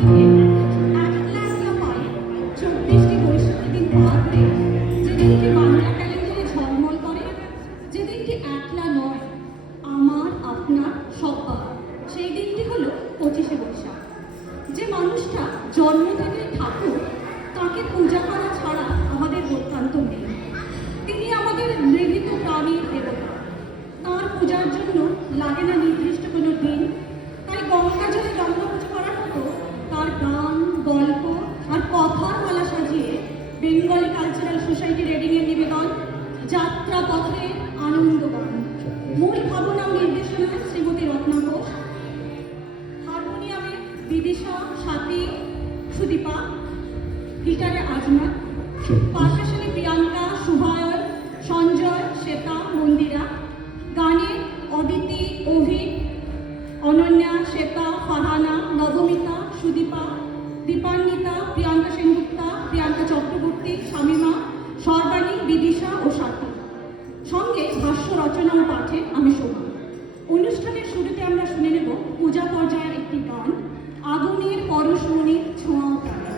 থেকে একলা একলা পায়ে 24টি বৈশাখী দিন পার হয়ে যেদিনটি বাংলা ক্যালেন্ডারে ঝলমল করে, যেদিনটি একলা নয়, আমার আপনার সবার, সেই দিনটি হলো 25শে বৈশাখ। যে মানুষটা জন্ম থেকে ঠাকুর, তাকে পূজা করা ছাড়া আমাদের গত্যন্তর নেই। তিনি আমাদের মৃগিত প্রাণীর দেবতা। তাঁর পূজার জন্য লাগে না নির্দিষ্ট কোনো দিন। তাই গঙ্গা জলে গঙ্গা পুজো করার মতো তার গান, গল্প আর কথার মালা সাজিয়ে বেঙ্গলি কালচারাল সোসাইটি রেডিংয়ের নিবেদন যাত্রা পথে আনন্দ গান। মূল ভাবনা ও নির্দেশনায় শ্রীমতী রত্না ঘোষ, হারমোনিয়ামে বিদিশা, সাথী, সুদীপা, গিটারে আজমত, পার্কাশনে প্রিয়াঙ্কা, শুভায়ন, সঞ্জয়, শ্বেতা, মন্দিরা, গানে অদিতি, অভি, অনন্যা, শ্বেতা, ফারহানা, নবমিতা, সুদীপা, দীপান্বিতা, প্রিয়াঙ্কা সেনগুপ্তা, প্রিয়াঙ্কা চক্রবর্তী, শামিমা, সর্বাণী, বিদিশা ও সাথী। সঙ্গে ভাষ্য রচনা ও পাঠে আমি শোভা। অনুষ্ঠানের শুরুতে আমরা শুনে নেব পূজা পর্যায়ের একটি গান, আগুনের পরশমণির ছোঁয়াও প্রাণে।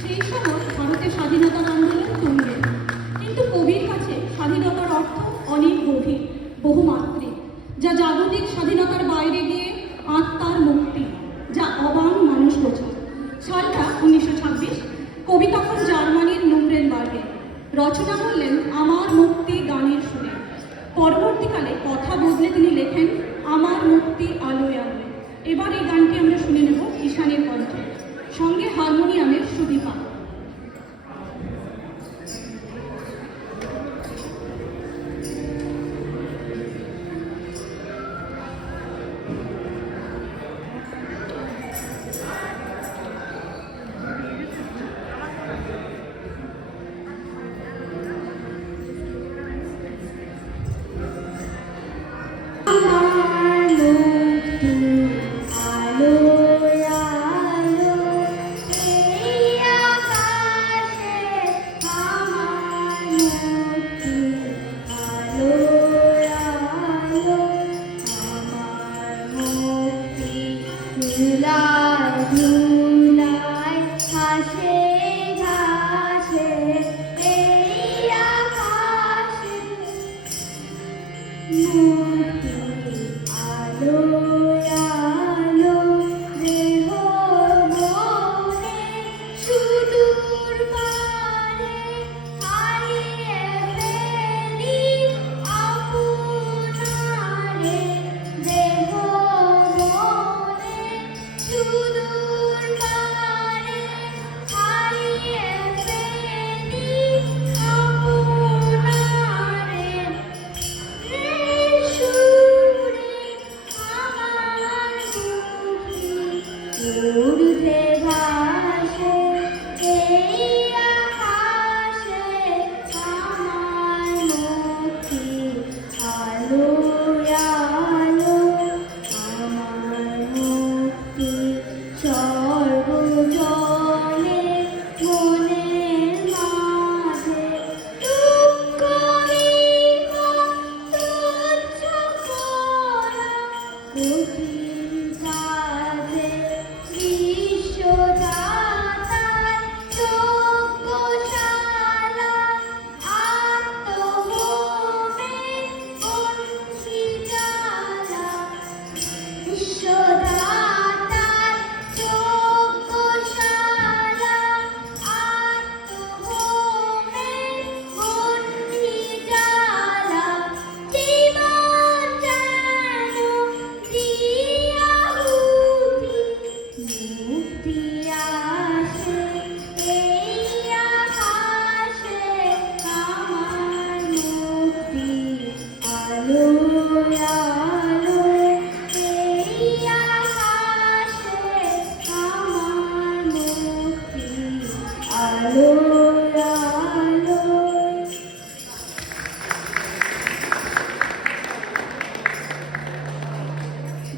সেই সময় ভারতের স্বাধীনতার আন্দোলন তুঙ্গে, কিন্তু কবির কাছে স্বাধীনতার অর্থ অনেক গভীর, বহুমাত্রিক, যা জাগতিক স্বাধীনতার বাইরে গিয়ে আত্মার মুক্তি, যা অবাং মানুষ বোঝা। সালটা 1926। কবি তখন জার্মানির নুরেমবার্গে। রচনা করলেন আমার মুক্তি গানের সুরে। পরবর্তীকালে কথা বদলে তিনি লেখেন আমার মুক্তি আলোয় আলোয়। এবার এই গানটি আমরা শুনে নেব ঈশানের কণ্ঠে, সঙ্গে হারমোনিয়ামের সুদীপা।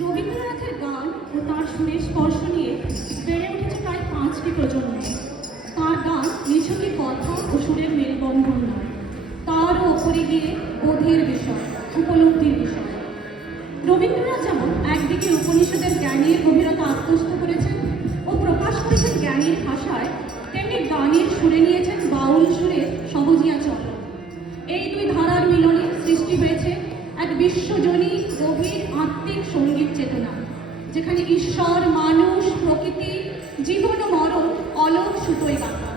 রবীন্দ্রনাথের গান ও তার সুরের স্পর্শ নিয়ে বেড়ে উঠেছে প্রায় 5টি প্রজন্ম। তার গান নিছকই কথা ও সুরের মেলবন্ধন নয়, তারও ওপরে গিয়ে বোধের বিষয়, উপলব্ধির বিষয়। রবীন্দ্রনাথ যেমন একদিকে উপনিষদের জ্ঞানের গভীরতা আত্মস্থ করেছেন ও প্রকাশ করেছেন জ্ঞানের ভাষায়, তেমনি গানের সুরে নিয়েছেন বাউল সুরের সহজিয়া চলন। এই দুই ধারার মিলনে সৃষ্টি হয়েছে এক বিশ্বজনীন গভীর আত্মিক সঙ্গীত চেতনা, যেখানে ঈশ্বর, মানুষ, প্রকৃতি, জীবন ও মরণ অলক সুতোয় গাথা।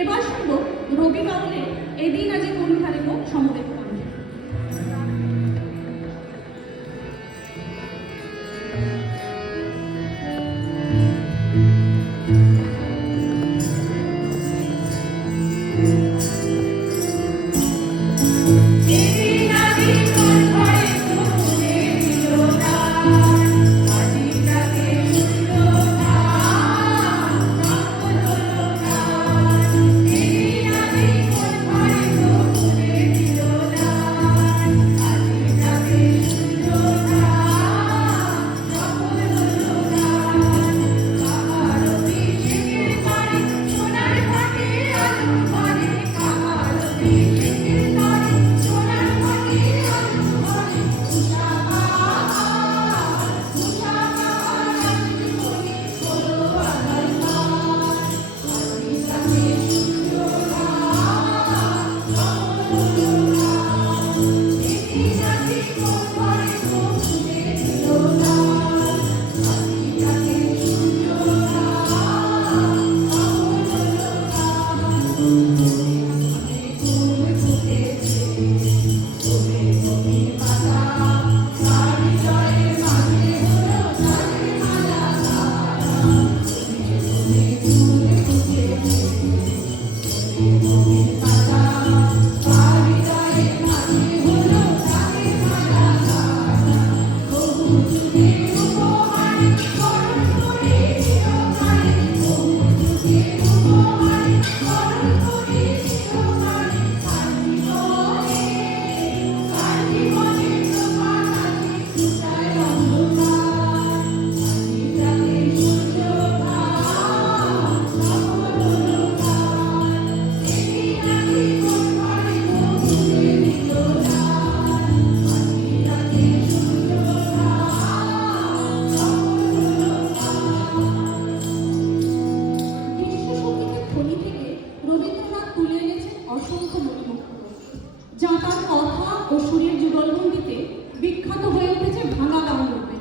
এবার শুনব রবি বাউলের এদিন আজি কোন ধারে গো সমবেত কণ্ঠে। তার কথা ও সুরের যুগলবন্দিতে বিখ্যাত হয়ে উঠেছে ভাঙা গান রূপে।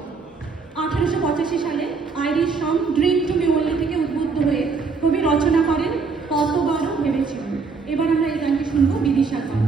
1885 সালে Irish song dream to me only থেকে উদ্বুদ্ধ হয়ে কবি রচনা করেন কতবারও ভেবেছিলাম। এবার আমরা এই গানটি শুনবো বিদিশার গান।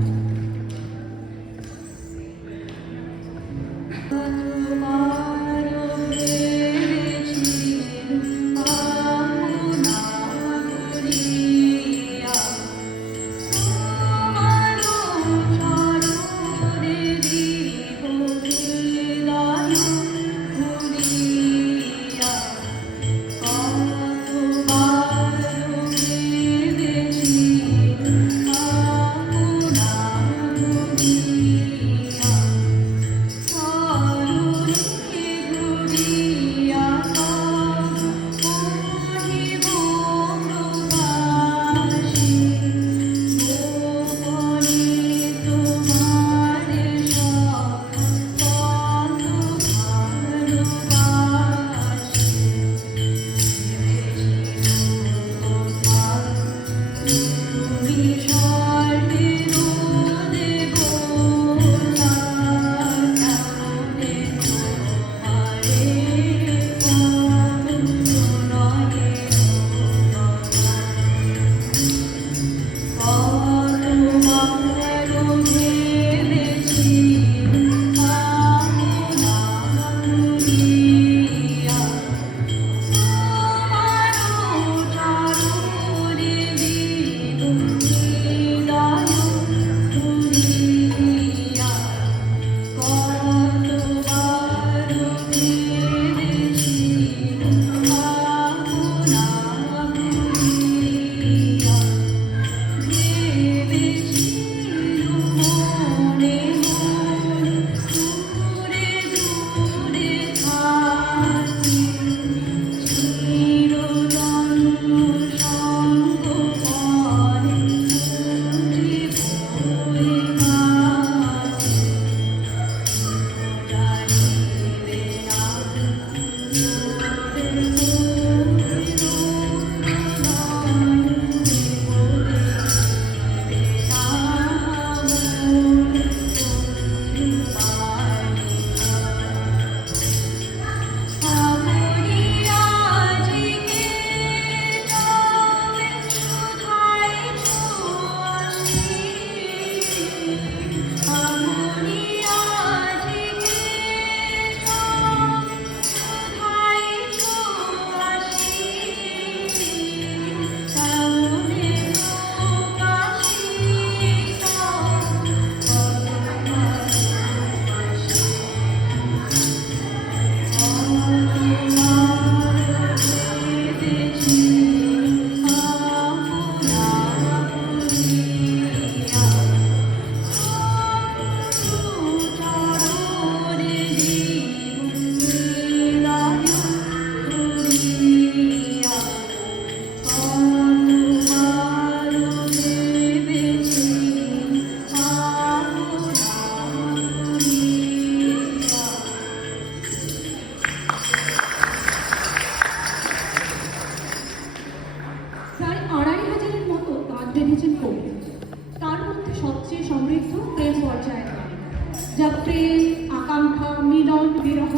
যা প্রেম, আকাঙ্ক্ষা, মিলন, বিরহ,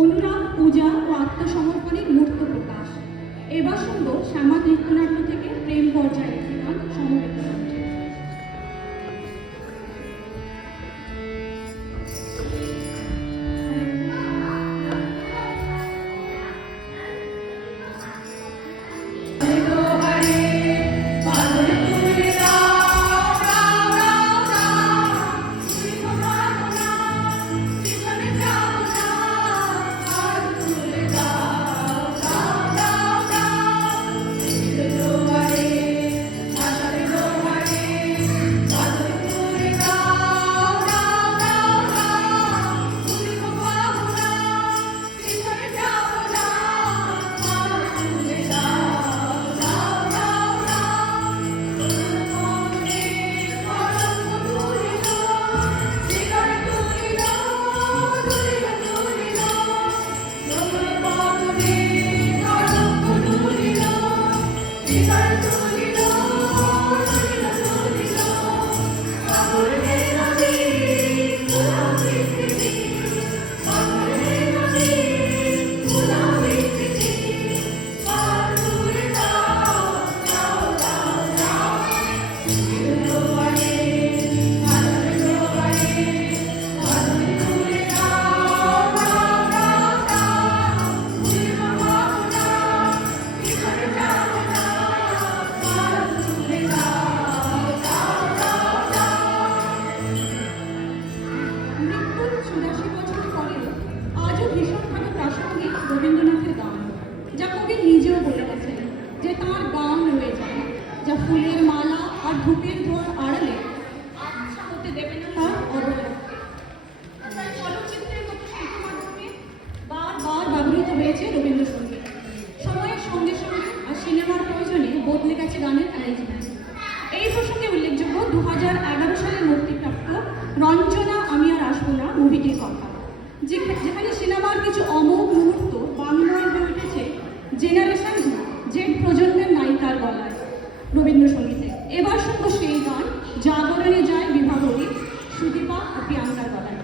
অনুরাগ, পূজা ও আত্মসমর্পণের মূর্ত প্রকাশ। এবার শুনব শ্যামা নৃত্যনাট্য থেকে প্রেম পর্যায়ের একটি গান সমবেত কণ্ঠে। তার অবদান। তাই চলচ্চিত্রের মতো শিল্প মাধ্যমে বারবার ব্যবহৃত হয়েছে রবীন্দ্রসঙ্গীত। সময়ের সঙ্গে সঙ্গে আর সিনেমার প্রয়োজনে বদলে গেছে গানের অ্যারেঞ্জমেন্ট। এই প্রসঙ্গে উল্লেখযোগ্য 2011 সালে মুক্তিপ্রাপ্ত রঞ্জনা আমি আর আসবো না মুভিটির কথা, যেখানে সিনেমার কিছু অমোঘ মুহূর্ত বাংলায় হয়ে উঠেছে জেনারেশন জেড প্রজন্মের নায়িকার গলায় রবীন্দ্রসঙ্গীতে। এবার শুনবো সেই গান জাগরণে যায় বিভাবরী, সুদীপা ও প্রিয়াঙ্কার গলায়।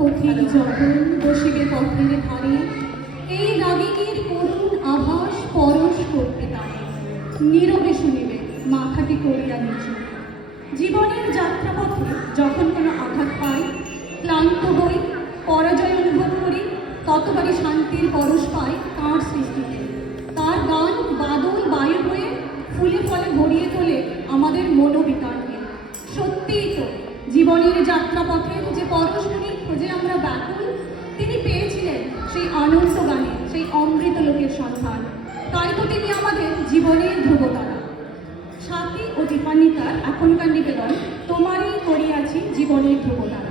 পথিক যখন বসিবে পথের ধারে, এই রাগিনীর করুণ আভাস পরশ করতে পারে, নীরবে শুনিবে মাথাটি করিয়া নিচু। জীবনের যাত্রাপথে যখন কোনো আঘাত পাই, ক্লান্ত হই, পরাজয় অনুভব করি, ততবারই শান্তির পরশ পাই তাঁর সৃষ্টিতে। তার গান বাদল বায়ু হয়ে ফুলে ফলে ভরিয়ে তোলে আমাদের মনোবিকারকে। সত্যিই তো জীবনের যাত্রাপথের যে পরশমণির খোঁজে আমরা ব্যাকুল, তিনি পেয়েছিলেন সেই আনন্দ গানে, সেই অমৃত লোকের সন্ধান। তাই তো তিনি আমাদের জীবনের ধ্রুবতারা। স্বাতী ও দীপান্বিতার এখনকার নিবেদন তোমারই করিয়াছি জীবনের ধ্রুবতারা।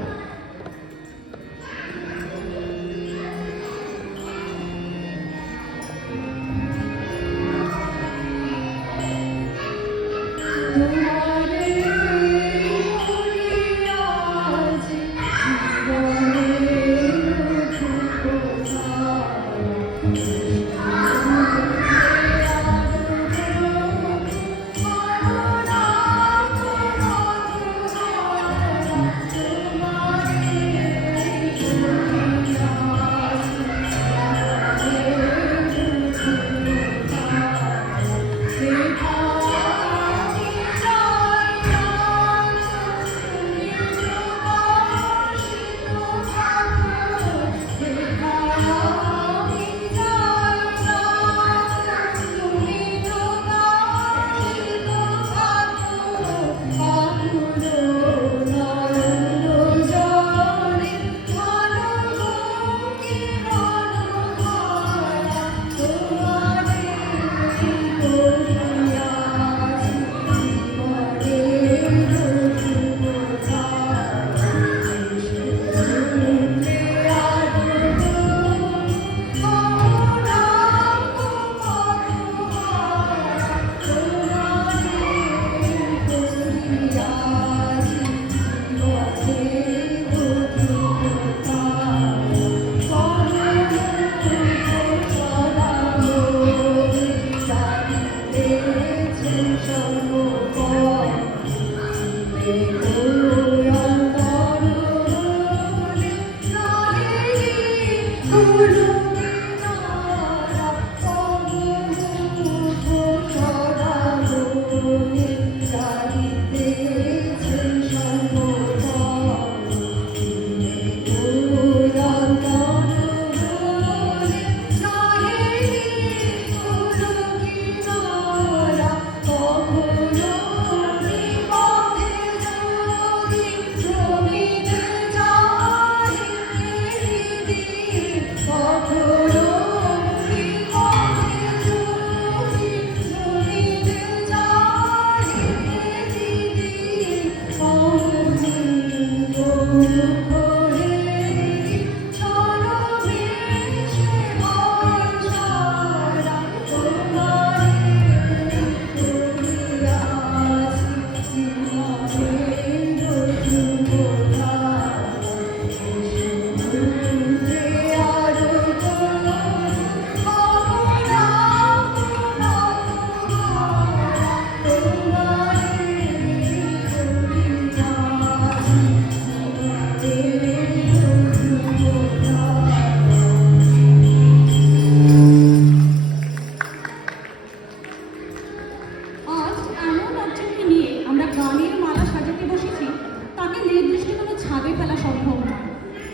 ছাদে ফেলা সম্ভব নয়।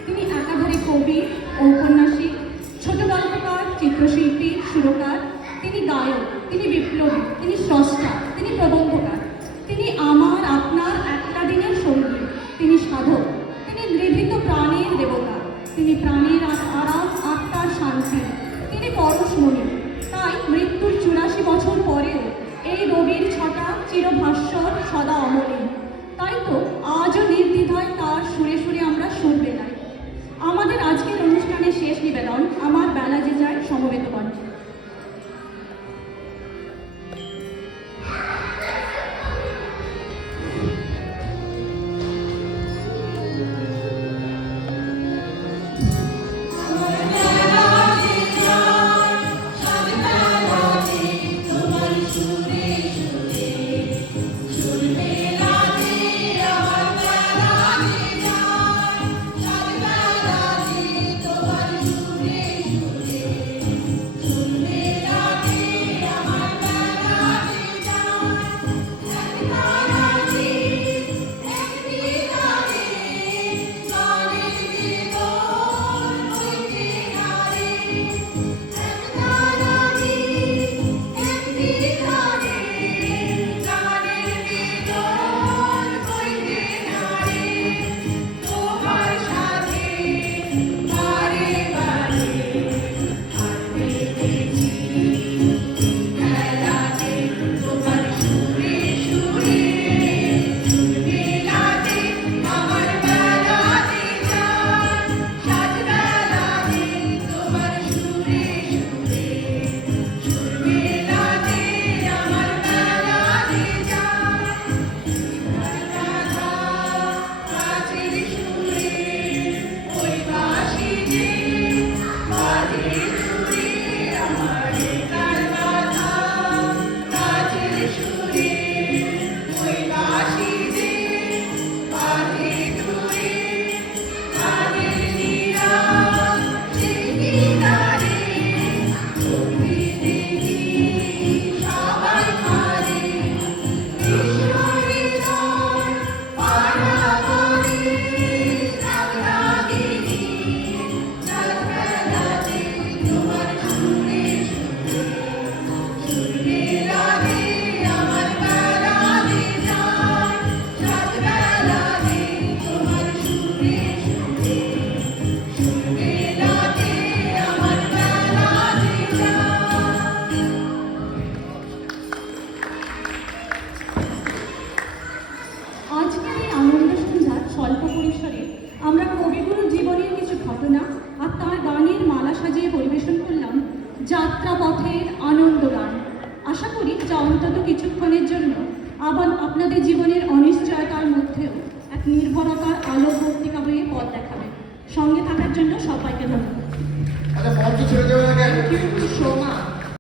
তিনি একাধারে কবি, ঔপন্যাসিক, ছোট গল্পকার, চিত্রশিল্পী, সুরকার, তিনি গায়ক, তিনি বিপ্লবী, তিনি স্রষ্টা, তিনি প্রবন্ধকার, তিনি আমার আপনার একটা দিনের সঙ্গী, তিনি সাধক, তিনি নিভৃত প্রাণের দেবতা, তিনি প্রাণের আরাম, আত্মার শান্তি, তিনি পরশমণি। তাই মৃত্যুর 84 বছর পরেও এই রবির ছটা চিরভাস্বর, সদা অমলিন। তাই তো আজও নির্দ্বিধায় তার সুরে সুরে আমরা সুর বেলাই। আমাদের আজকের অনুষ্ঠানের শেষ নিবেদন, আমার বেলা যে যায় সমবেত কণ্ঠে। আজকের এই আনন্দ সন্ধ্যার স্বল্প পরিসরে আমরা কবিগুরুর জীবনের কিছু ঘটনা আর তাঁর গানের মালা সাজিয়ে পরিবেশন করলাম যাত্রাপথের আনন্দ গান। আশা করি যা অন্তত কিছুক্ষণের জন্য আবার আপনাদের জীবনে